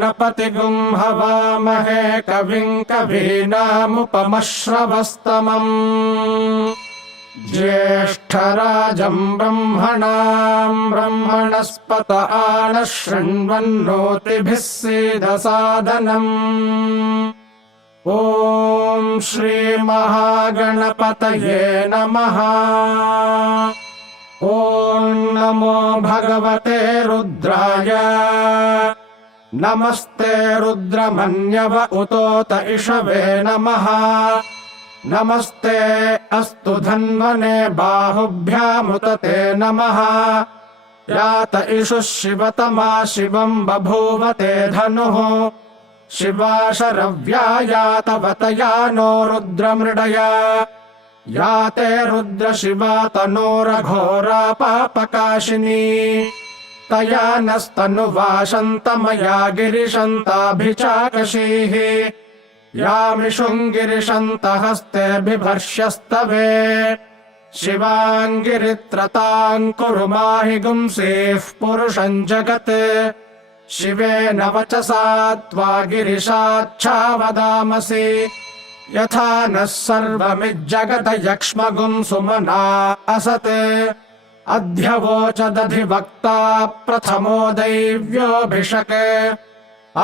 गणपतिगुं हवामहे कविं कवीनामुपमश्रवस्तमम् ज्येष्ठराजं ब्रह्मणस्पत आनः शृण्वन्नोतिभिः सीदसादनम् ॐ श्रीमहागणपतये नमः। ॐ नमो भगवते रुद्राय नमस्ते रुद्रमन्यव उतोत इषवे नमः। नमस्ते अस्तु धन्वने बाहुभ्यामुत ते नमः। यात इषुः शिवतमा शिवं बभूव ते धनुः शिवा शरव्या यातवतया नो रुद्रमृडया याते रुद्रशिवा तनोरघोरा पापकाशिनी तया नस्तनुवाशन्तमया गिरिशन्ताभिचाकशीः यामिषुङ्गिरिशन्तहस्ते बिभर्ष्यस्तवे शिवाङ्गिरित्रताम् कुरु माहि गुंसेः पुरुषम् जगत् शिवेन वचसा त्वा गिरिशाच्छावदामसि यथा नः सर्वमिज्जगत यक्ष्मगुं सुमना असत् अध्यवोचदधिवक्ता प्रथमो दैव्योऽभिषक्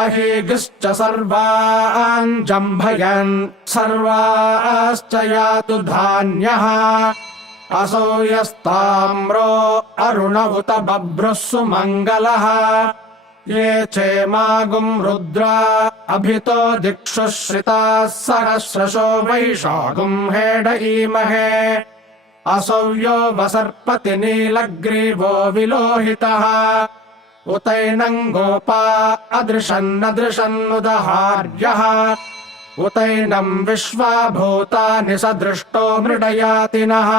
अहीगिश्च सर्वान् जम्भयन् सर्वाश्च यातु धान्यः असौ यस्ताम्रो अरुण उत बभ्रुः सुमङ्गलः ये चेमागुं रुद्रा अभितो दिक्षुः श्रिताः सहस्रशो वैशागुं हेडयीमहे असौ यो वसर्पति नीलग्रीवो विलोहितः उतैनं गोपा अदृशन्नदृशन्नुदहार्यः उतैनं विश्वा भूतानि सदृष्टो मृडयातिनः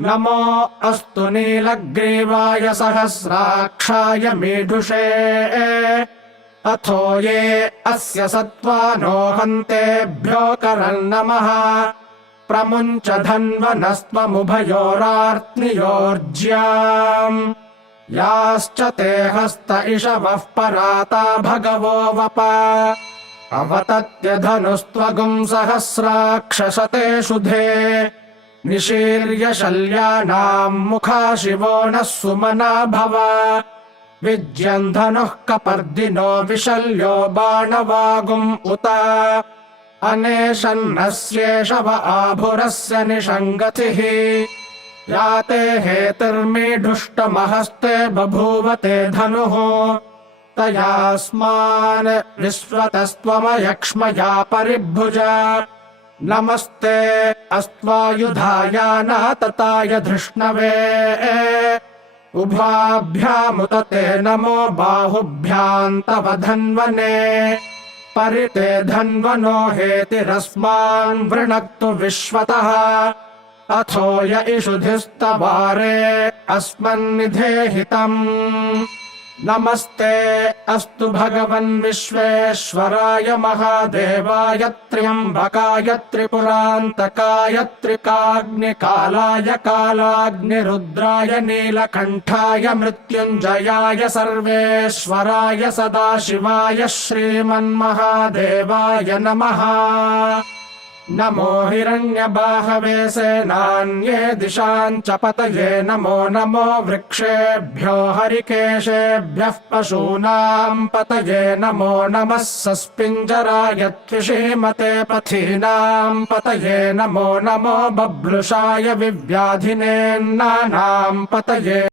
नमो अस्तु नीलग्रीवाय सहस्राक्षाय मीढुषे अथो ये अस्य सत्त्वानो हन्तेभ्यो करन्नमः प्रमुञ्च धन्वनस्त्वमुभयोरार्त्नियोर्ज्याम् याश्च ते हस्त इषवः पराता भगवो वप अवतत्य धनुस्त्वगुं सहस्राक्षसते शुधे निशीर्य शल्यानाम् मुखा शिवो नः सुमना भव विज्यन् धनुः कपर्दिनो विशल्यो बाणवागुम् उत अनेशन्नस्येषव आभुरस्य निषङ्गतिः याते हेतिर्मीढुष्टमहस्ते बभूवते धनुः तयास्मान् विश्वतस्त्वमयक्ष्मया परिभुज नमस्ते अस्त्वायुधाय नातताय धृष्णवे उभाभ्यामुत ते नमो बाहुभ्याम् तव धन्वने परिते धन्वनो हेतिरस्मान् वृणक्तु विश्वतः अथो य इषुधिस्तवारे अस्मन्निधेहितम् नमस्ते अस्तु भगवन् विश्वेश्वराय महादेवाय त्र्यम्बकाय त्रिपुरान्तकाय त्रिकाग्निकालाय कालाग्निरुद्राय नीलकण्ठाय मृत्युञ्जयाय सर्वेश्वराय सदाशिवाय श्रीमन्महादेवाय नमः। नमो हिरण्यबाहवे सेनान्ये दिशाम् च पतये नमो नमो वृक्षेभ्यो हरिकेशेभ्यः पशूनाम् पतये नमो नमः सस्पिञ्जराय त्विषीमते पथीनाम् पतये नमो नमो बभ्रुषाय विव्याधिनेन्नानाम् पतये